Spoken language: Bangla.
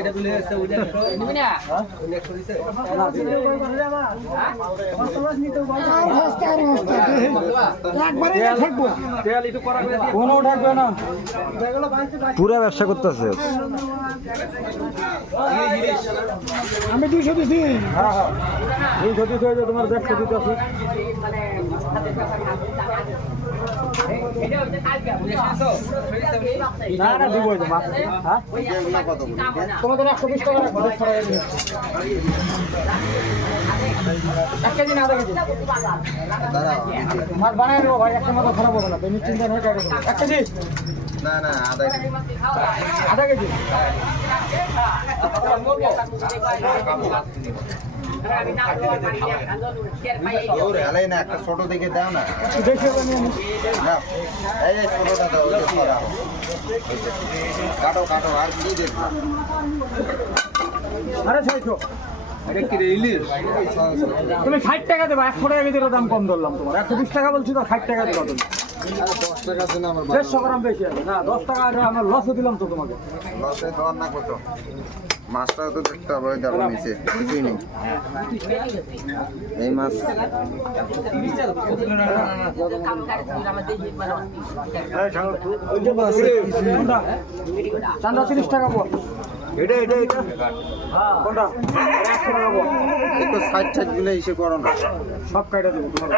এটা তুলে এসে ওই নিবি না ওই নেক্সট দিছে কোনো থাকবে না, পুরা ব্যবসা করতেছে। আমি 200 দিছি। হ্যাঁ হ্যাঁ 200 দিতে হয়েছে, তোমার 100 দিতে আছে। না না দিব ওই যে মাছ। হ্যাঁ তোমাদের 120 টাকা রাখবো, 10 টাকা দিয়ে। 1 কেজি না আধা কেজি মাছ বানাই নেবো ভাই, একটা মতো খারাপ হবে না, তুমি চিন্তা না করে। 1 কেজি না না আধা কেজি হেলাই না, একটা ছোট দিকে দাও না। দেখে না, এই যে ছোটটা দাও, ওই যে সরাও। কাটো কাটো, আর কি দেখবো? আরে 600 এটা কি রে ইলিশ তুমি 60 টাকা দেবা, 100 টাকা কেজির দাম কম ধরলাম তোমার। 120 টাকা বলছি তো, 60 টাকা দেবা তুমি। 10 টাকা দিন আমার 150 গ্রাম বেশি আছে না, 10 টাকা আমরা লসে দিলাম তো তোমাকে। লসে দেওয়ার না কত? মাছটাও তো দেখতে হবে, ওই দেখো নিচে কিছুই নেই। এই মাছ চান্দা 30 টাকা পর। এটা এটা এটা কোনটা? 100 টাকা পর। একটু সাইড সাইড গুলো এসে করো না। সব কাটা দেবো তোমার।